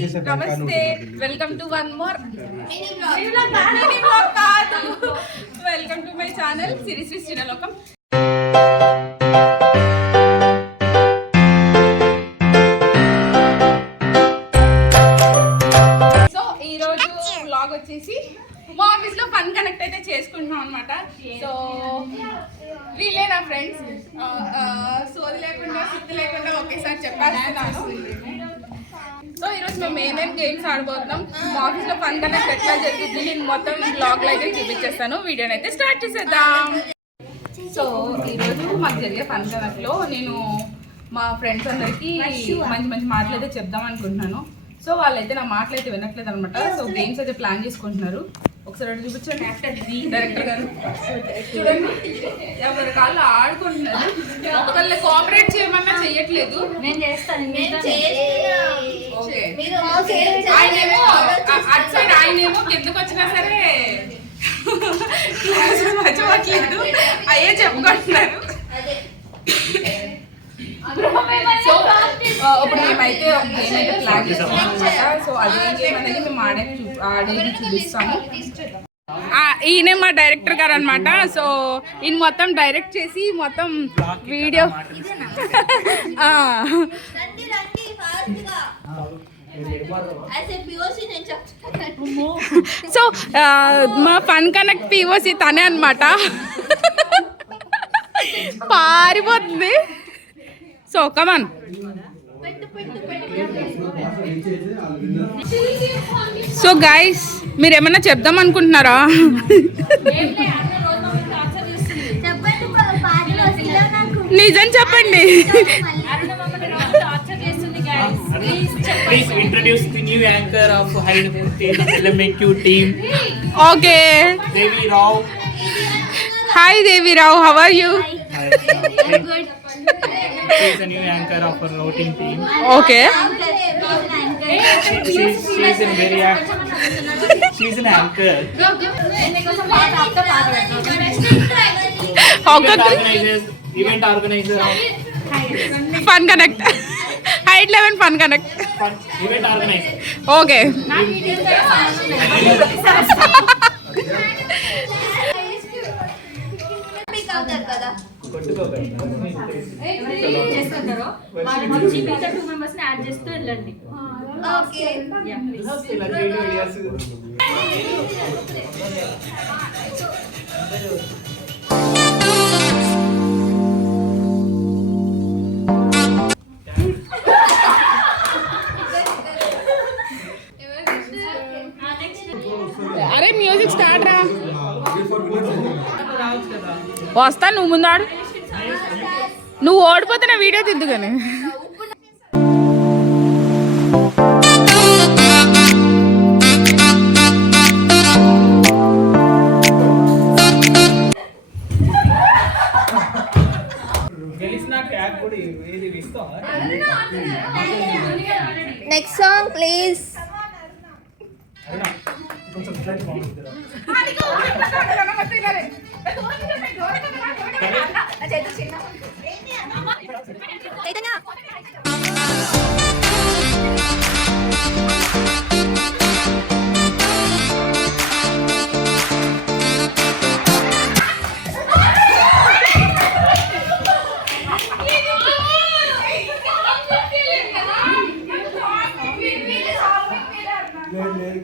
నమస్తే, welcome to one more కాదు, welcome to my channel Sirisri Srilokam. So ఈరోజు వ్లాగ్ వచ్చేసి మా ఆఫీస్ లో ఫన్ కనెక్ట్ అయితే చేసుకుంటున్నాం అనమాట. సో వీళ్ళే నా ఫ్రెండ్స్, సోది లేకుండా సిద్ధి లేకుండా ఒకేసారి చెప్పేస్తున్నాను. సో ఈరోజు మేము ఏమేమి గేమ్స్ ఆడబోతున్నాం, మా ఆఫీస్లో ఫన్ కనెక్ట్ ఎట్లా జరుగుతుంది, నేను మొత్తం బ్లాగ్లో అయితే చూపించేస్తాను. వీడియోని అయితే స్టార్ట్ చేసేద్దాం. సో ఈరోజు మాకు జరిగే ఫన్ కనెక్ట్లో నేను మా ఫ్రెండ్స్ అందరికీ మంచి మంచి మాటలు అయితే చెప్దాం అనుకుంటున్నాను. సో వాళ్ళైతే నా మాటలు అయితే వినట్లేదు అనమాట. సో గేమ్స్ అయితే ప్లాన్ చేసుకుంటున్నారు. ఒకసారి చూపించండి డైరెక్టర్ గారు, చూడండి ఎవరి కాళ్ళు ఆడుకుంటున్నారు. ఒకళ్ళు కోఆపరేట్ చేయమన్నా చెయ్యట్లేదు. నేను చేస్తాను. ఆయనేమో అటు సైడ్, ఆయనేమో కిందకు వచ్చినా సరే మర్చిపోవట్లేదు, అయ్యే చెప్పుకుంటున్నారు. సో ఇప్పుడు మేమైతే ఒక గేమ్ అయితే ప్లాన్ చేస్తాం అనమాట. సో అదే గేమ్ అనేది మేము ఆడేది చూపిస్తాము. ఈయనే మా డైరెక్టర్ గారు అనమాట. సో ఈయన మొత్తం డైరెక్ట్ చేసి మొత్తం వీడియో సో మా ఫన్ కనెక్ట్ పిఓసి తనే అనమాట. పారిపోతుంది. సో కమాన్. సో గైస్, మీరు ఏమన్నా చెప్దాం అనుకుంటున్నారా? నిజం చెప్పండి. Please introduce the new anchor of LMQ team. Okay. Devi Rao. Hi Devi Rao, how are you? I'm good. She is a new anchor of our routing team. Okay. She's in very she's an anchor. Event organizer of Fun Connect. Height 11 Fun Connect. Event organizer. Okay. అరే music start రా. వస్తా, నువ్వు ముందాడు. నువ్వు ఓడిపోతే నా వీడియో తిద్దుగానే. Next song please.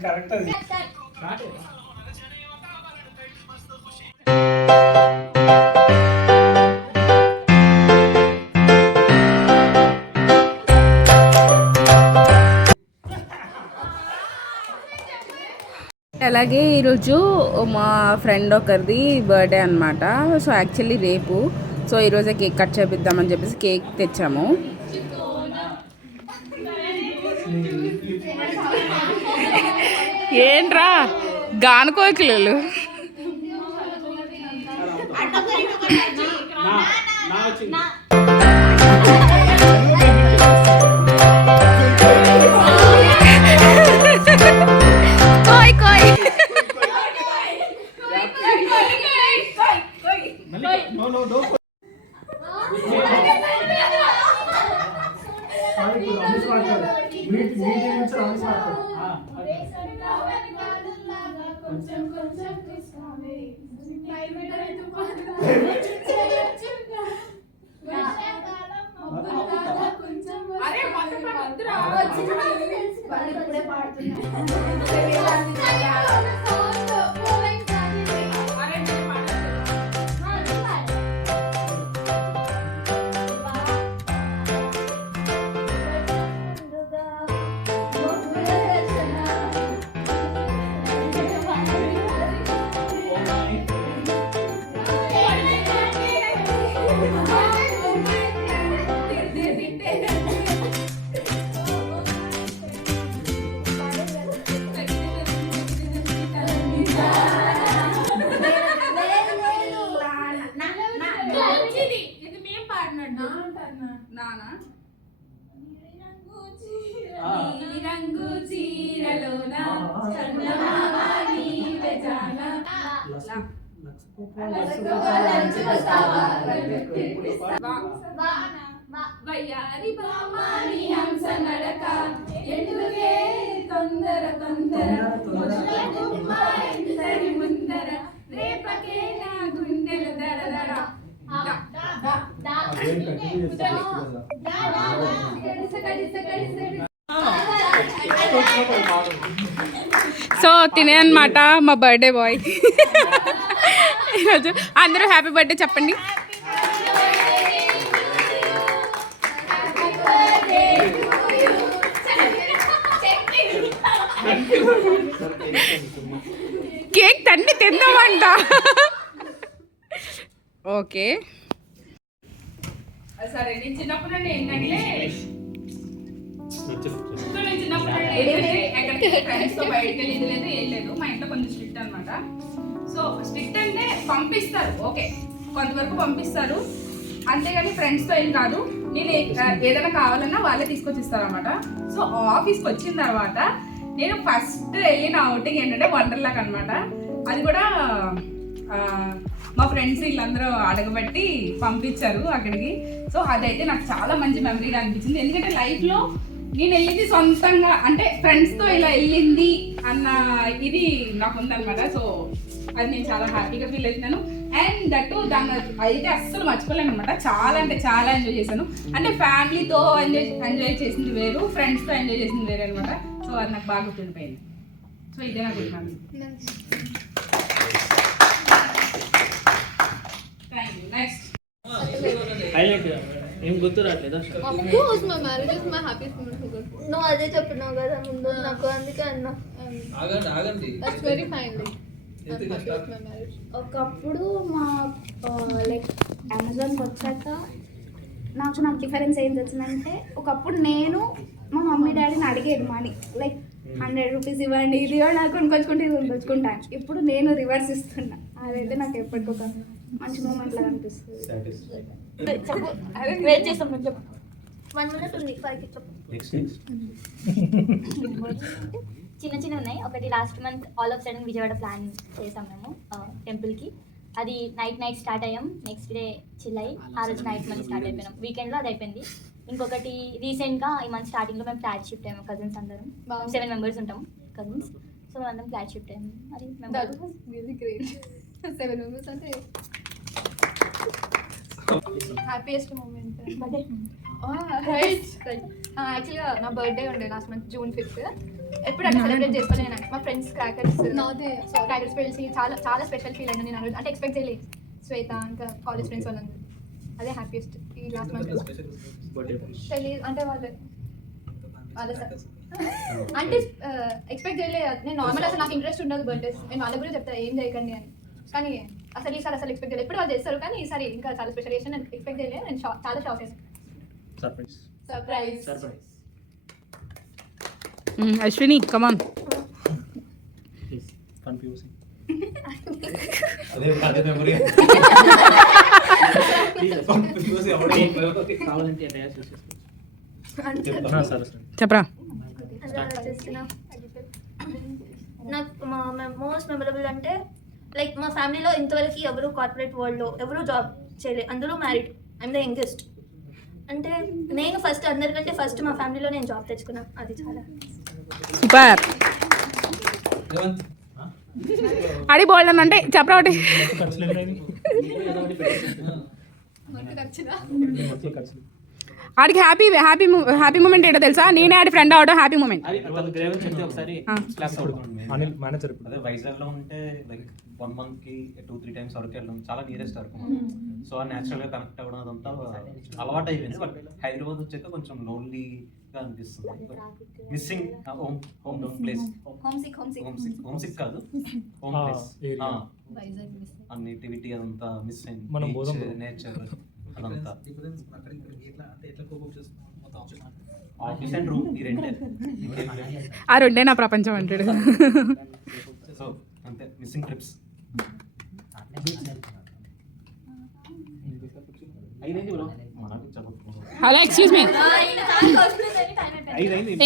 కరెక్ట్ అది. అలాగే ఈరోజు మా ఫ్రెండ్ ఒకరిది బర్త్డే అనమాట. సో యాక్చువల్లీ రేపు. సో ఈరోజే కేక్ కట్ చేపిద్దామని చెప్పేసి కేక్ తెచ్చాము. ఏంట్రా గానుకోకిలు. మీటింగ్ నుంచి ఇది మేము పాడినట్టు నానా రంగు చీరలోన వయ్యారి బామాని హంస నడక ఎందుకే తొందర తొందర ముందర రేపకే నా గుండెలు దడ దడ సో తినే అన్నమాట మా బర్త్డే బాయ్ ఈరోజు అందరూ హ్యాపీ బర్త్డే చెప్పండి. కేక్ తన్ని తిందామంట. ఓకే సరే నేను చిన్నప్పుడు నుండి ఏంటంటే ఫ్రెండ్స్తో బయటకు వెళ్ళేది లేదు ఏం లేదు. మా ఇంట్లో కొంచెం స్ట్రిక్ట్ అనమాట. సో స్ట్రిక్ట్ అంటే పంపిస్తారు, ఓకే కొంతవరకు పంపిస్తారు, అంతేగాని ఫ్రెండ్స్తో ఏం కాదు. నేను ఏదైనా కావాలన్నా వాళ్ళే తీసుకొచ్చి ఇస్తారనమాట. సో ఆఫీస్కి వచ్చిన తర్వాత నేను ఫస్ట్ వెళ్ళిన అవుటింగ్ ఏంటంటే వండర్లాక్ అనమాట. అది కూడా మా ఫ్రెండ్స్ వీళ్ళందరూ అడగబట్టి పంపించారు అక్కడికి. సో అదైతే నాకు చాలా మంచి మెమరీగా అనిపించింది. ఎందుకంటే లైఫ్లో నేను వెళ్ళింది సొంతంగా అంటే ఫ్రెండ్స్తో ఇలా వెళ్ళింది అన్న ఇది నాకు ఉందన్నమాట. సో అది నేను చాలా హ్యాపీగా ఫీల్ అవుతున్నాను. అండ్ దట్టు దాన్ని అయితే అస్సలు మర్చిపోలేను అనమాట. చాలా అంటే చాలా ఎంజాయ్ చేశాను. అంటే ఫ్యామిలీతో ఎంజాయ్ చేసింది వేరు, ఫ్రెండ్స్తో ఎంజాయ్ చేసింది వేరే అనమాట. సో అది నాకు బాగా గుర్తుండిపోయింది. సో ఇదే నాకు థ్యాంక్ యూ. నెక్స్ట్ ఏం గుర్తు రావట్లేదా? నువ్వు అదే చెప్పినావు కదా ముందు నాకు, అందుకే అన్నా. ఒకప్పుడు మా లైక్ అమెజాన్కి వచ్చాక నాకు డిఫరెన్స్ ఏం తెలిసిందంటే, ఒకప్పుడు నేను మా మమ్మీ డాడీని అడిగేది మనీ లైక్ 100 రూపీస్ ఇవ్వండి, ఇది నాకు కొనుక్కొచ్చుకుంటే ఇది కొనుక్కొచ్చుకుంటాను. ఇప్పుడు నేను రివర్స్ ఇస్తున్నా. అదైతే నాకు ఎప్పటికొక మంచి మూమెంట్ లాగా అనిపిస్తుంది. చెప్పు, వెయిట్ చేస్తాం. చెప్పు 1 minute ఉంది. 5కి చెప్పు. చిన్న చిన్న ఉన్నాయి. ఒకటి last month all of sudden Vijayawada plan చేసాం మేము టెంపుల్కి. అది నైట్ స్టార్ట్ అయ్యాం. నెక్స్ట్ డే చిల్లై ఆ రోజు నైట్ మళ్ళీ స్టార్ట్ అయిపోయినాం. వీకెండ్లో అది అయిపోయింది. ఇంకొకటి రీసెంట్గా ఈ మంత్ స్టార్టింగ్లో మేము ఫ్లాట్ షిఫ్ట్ అయ్యాము. కజిన్స్ అందరం 7 members ఉంటాం కజిన్స్. సో అందరం ఫ్లాట్ షిఫ్ట్ అయ్యాము. అది హ్యాపీయెస్ట్ మూమెంట్ యాక్చువల్గా నా బర్త్డే ఉండే లాస్ట్ మంత్ June 5th. ఎప్పుడు అట్లా సెలబ్రేట్ చేసుకోలేను. మా ఫ్రెండ్స్ క్రాకర్స్ పిలిచి చాలా చాలా స్పెషల్ ఫీల్ అయినా నేను అంటే ఎక్స్పెక్ట్ చేయలేదు. శ్వేత ఇంకా కాలేజ్ ఫ్రెండ్స్ వాళ్ళందరూ అదే హ్యాపీయెస్ట్ ఈ లాస్ట్ మంత్. తెలియదు అంటే వాళ్ళ అంటే ఎక్స్పెక్ట్ చేయలేదు. నేను నార్మల్ అసలు నాకు ఇంట్రెస్ట్ ఉండదు బర్త్డేస్. నేను వాళ్ళ గురించి చెప్తాను ఏం చేయకండి అని. కానీ ఈసారి అసలు ఎక్స్పెక్ట్ చేయలేదు. ఎప్పుడు వాళ్ళు చేస్తారు కానీ ఈసారి ఇంకా చాలా స్పెషల్ చేసి నేను ఎక్స్పెక్ట్ చేయలేదు. నేను చాలా షాక్ అయ్యాను. సర్ప్రైజ్ అశ్విని కమాన్. కన్ఫ్యూజింగ్. కావాలంటే చెప్పరా. నాకు మోస్ట్ మెమరబుల్ అంటే లైక్ మా ఫ్యామిలీలో ఇంతవరకు ఎవరు కార్పొరేట్ వరల్డ్లో ఎవరు జాబ్ చేయలేదు. అందరూ మ్యారీడ్. I'm the youngest. అంటే నేను అందరికంటే ఫస్ట్ మా ఫ్యామిలీలో నేను జాబ్ తెచ్చుకున్నాను. అది చాలా సూపర్. అడి బోల్డన్ అంటే చెప్పరా ఒకటి. ఆడికి హ్యాపీ మూమెంట్ ఏంటో తెలుసా? నేనే ఆడి ఫ్రెండ్ అవడం హ్యాపీ మూమెంట్. అదే వైజాగ్ లో ఉంటే లైక్ 1 month కి 2-3 times వరకు వెళ్ళడం చాలా నియరెస్ట్ వరకు. సో న్యాచురల్ గా కనెక్ట్ అవ్వడం అదంతా అలవాటు అయిపోయింది. బట్ హైదరాబాద్ వచ్చాక కొంచెం లోన్లీగా అనిపిస్తుంది. Missing home place. Homesick కాదు, హోమ్ ప్లేస్. ఆ నేటివిటీ అదంతా మిస్ అయింది. నేచర్ అదంతా. ఆఫీస్ అండ్ రూమ్ ఈ రెండే. ఆ రెండే నా ప్రపంచం అంటాడు. సో అంతే missing trips. Hello excuse me,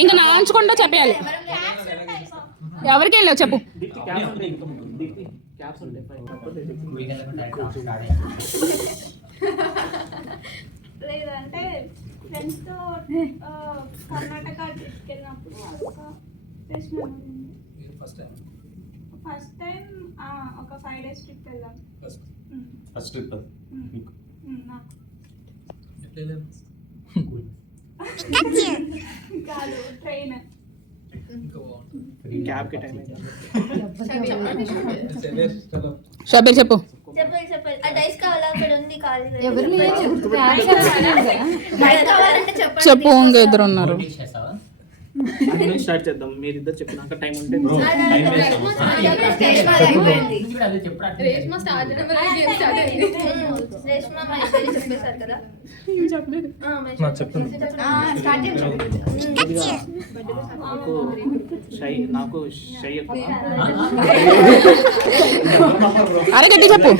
ఇంకా నాంచుకుంటూ చెప్పేయాలి. ఎవరికి వెళ్ళావు చెప్పు. లేదంటే ఫ్రెండ్స్తో కర్ణాటక ట్రిప్కి వెళ్ళినప్పుడు అదొక బెస్ట్ మెమరీ. ఫస్ట్ టైం ఒక 5 days ట్రిప్ వెళ్ళాం. ఫస్ట్ ట్రిప్ నాకు కాదు ట్రైన్. షబీర్ చెప్పు. చెప్పాలి ఆ డైస్ కావాలా? అక్కడ ఉంది ఖాళీ. చెప్పు, ఇంకా ఇద్దరు ఉన్నారు. స్టార్ట్ చేద్దాం. మీరిద్దరు చెప్పినాక టైం ఉంటే రేష్మా స్టార్ట్ చేయడం వల్ల గేమ్ స్టార్ట్ అయింది. రేష్మా మహేశ్వరి చెప్పేశారు కదా. నాకు షై ఎక్కువ. అరే గట్టి చెప్పు.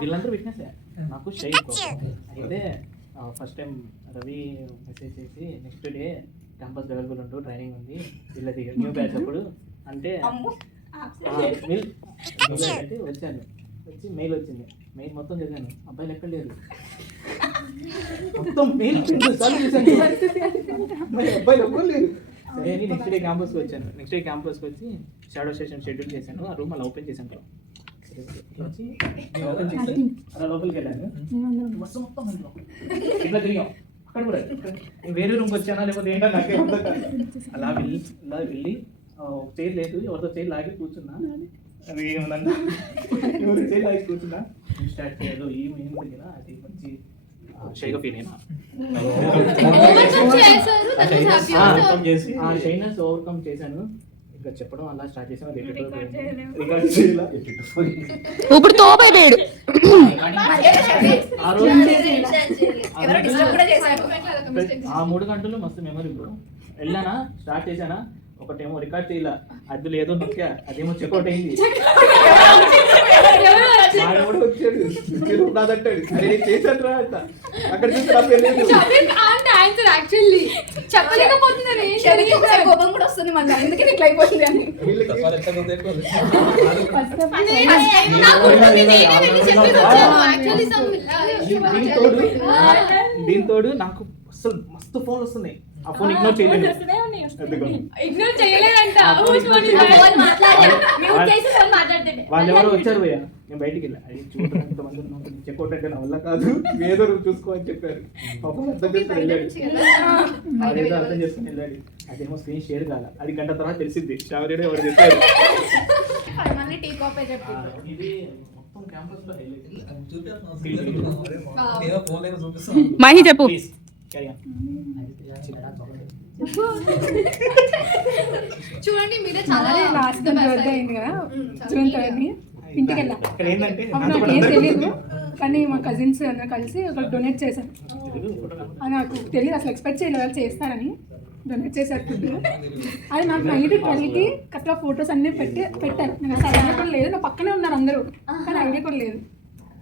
వీళ్ళందరూ విట్నెస్. నాకు షై ఎక్కువ. అయితే ఫస్ట్ టైం రవి మెసేజ్ చేసి నెక్స్ట్ డే క్యాంపస్ అవైలబుల్ ఉంటూ ట్రైనింగ్ ఉంది వీళ్ళది న్యూ బ్యాచ్ అప్పుడు అంటే వచ్చాను. వచ్చి మెయిల్ వచ్చింది. మెయిల్ మొత్తం చదివాను. అబ్బాయిలు ఎక్కడ లేరు. మొత్తం మెయిల్ అబ్బాయిలు ఎక్కడ లేరు. సరే అని నెక్స్ట్ డే క్యాంపస్కి వచ్చాను. నెక్స్ట్ డే క్యాంపస్కి వచ్చి షాడో సెషన్ షెడ్యూల్ చేశాను. ఆ రూమ్ అలా ఓపెన్ చేశాను. వచ్చి ఓపెన్ చేసి అలా లోపలికి వెళ్ళాను. బస్సు మొత్తం ఇట్లా తిరిగాం. అక్కడ కూడా వేరే రూమ్కి వచ్చానా లేకపోతే ఏంటో నాకే అలా వెళ్ళి చైర్ లేదు, ఎవరితో చైర్ లాగి కూర్చున్నా. అది ఏమన్నా ఎవరు చైర్ లాగి కూర్చున్నా. స్టార్ట్ చేయదు ఏం తెలియదా. అది మంచి షైగా ఫీల్ అయినా. ఆ షైనెస్ ఓవర్కమ్ చేశాను. ఇంకా చెప్పడం అలా స్టార్ట్ చేసాను. రికార్డ్ చేయాలి. ఇప్పుడు తోపైపోయాడు. ఆ 3 గంటలు మస్తు మెమరీ బ్రో. వెళ్ళానా, స్టార్ట్ చేశానా, ఒకటేమో రికార్డ్ చేయాల, అది ఏదో నొక్కా, అదేమో చెక్అవుట్ అయింది. వచ్చాడు చేశాడు రా అంట. అక్కడ చూసి కోపం కూడా వస్తుంది మళ్ళీ, అందుకే ఇట్లా అయిపోతుంది అని. దీంతోడు నాకు అసలు మస్తు ఫోన్ వస్తున్నాయి. ఆ ఫోన్ ఇగ్నోర్ చేయలేదు. వాళ్ళు ఎవరో వచ్చారు భయ్యా, నేను బయటికి వెళ్ళా. అది చూడమంది చెక్అవుట్ అంటే నా వల్ల కాదు, ఏదో చూసుకో అని చెప్పారు. అర్థం చేసుకుని వెళ్ళాడు. అదేదో అర్థం చేసుకుని వెళ్ళాడు. అదేమో స్క్రీన్ షేర్ కాల. అది గంట తర్వాత తెలిసింది. ఎవరు చెప్పారు. ఇది మొత్తం క్యాంపస్ లో మహి చెప్పు. చూడండి మీరే చాలా లాస్ట్ బర్త్డే అయింది కదా, జూన్ 3rd ఇంటికి వెళ్ళా. నాకు ఏం తెలియదు, కానీ మా కజిన్స్ అందరూ కలిసి ఒక డొనేట్ చేశాను. నాకు తెలియదు, అసలు ఎక్స్పెక్ట్ చేయలేదు వాళ్ళు చేస్తారని. డొనేట్ చేశారు ఫుడ్. అది నాకు నైట్ 12కి అట్లా ఫొటోస్ అన్నీ పెట్టారు. నాకు అసలు ఐడియా కూడా లేదు. నా పక్కనే ఉన్నారు అందరూ, కానీ ఐడియా కూడా లేదు.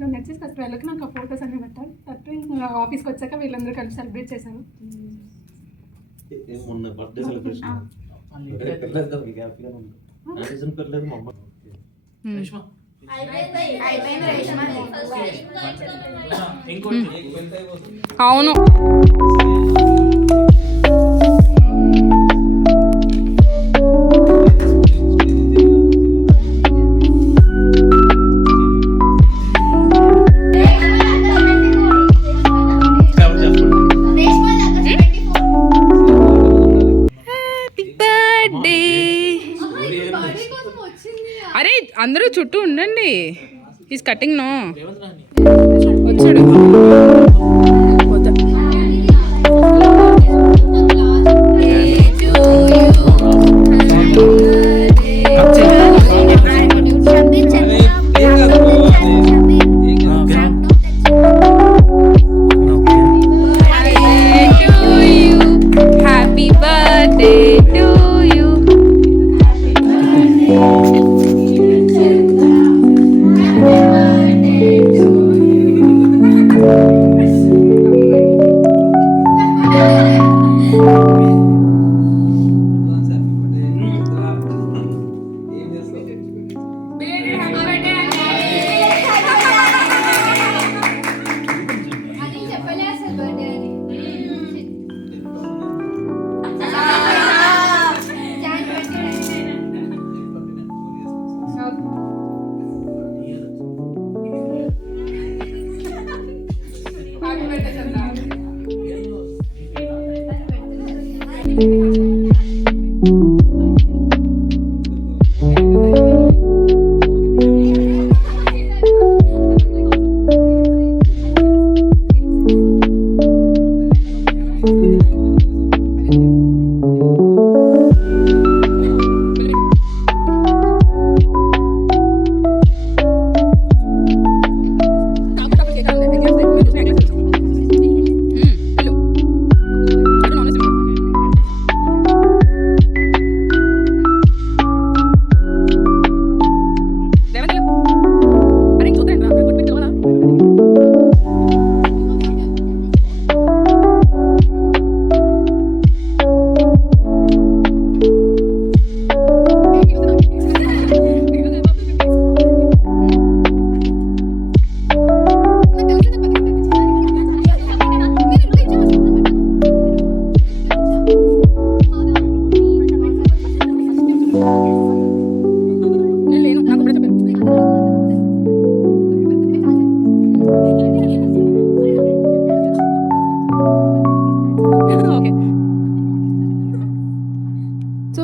డొనేట్ చేసి 12కి నాకు ఆ ఫొటోస్ అన్నీ పెట్టారు. తర్వాత ఇంకా ఆఫీస్కి వచ్చాక వీళ్ళందరూ కలిసి సెలబ్రేట్ చేశాను. మొన్న బర్త్డే సెలబ్రేషన్ అవును. అరే అందరూ చుట్టూ ఉండండి. ఈస్ కటింగ్ నో వచ్చాడు. Happy birthday to you. So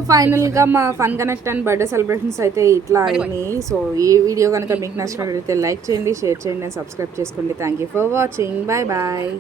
ఫైనల్గా మా fun connect and birthday celebrations అయితే ఇట్లా అయినాయి. సో ఈ వీడియో కనుక మీకు నచ్చినట్లయితే లైక్ చేయండి, షేర్ చేయండి అండ్ సబ్స్క్రైబ్ చేసుకోండి. Thank you for watching. Bye bye.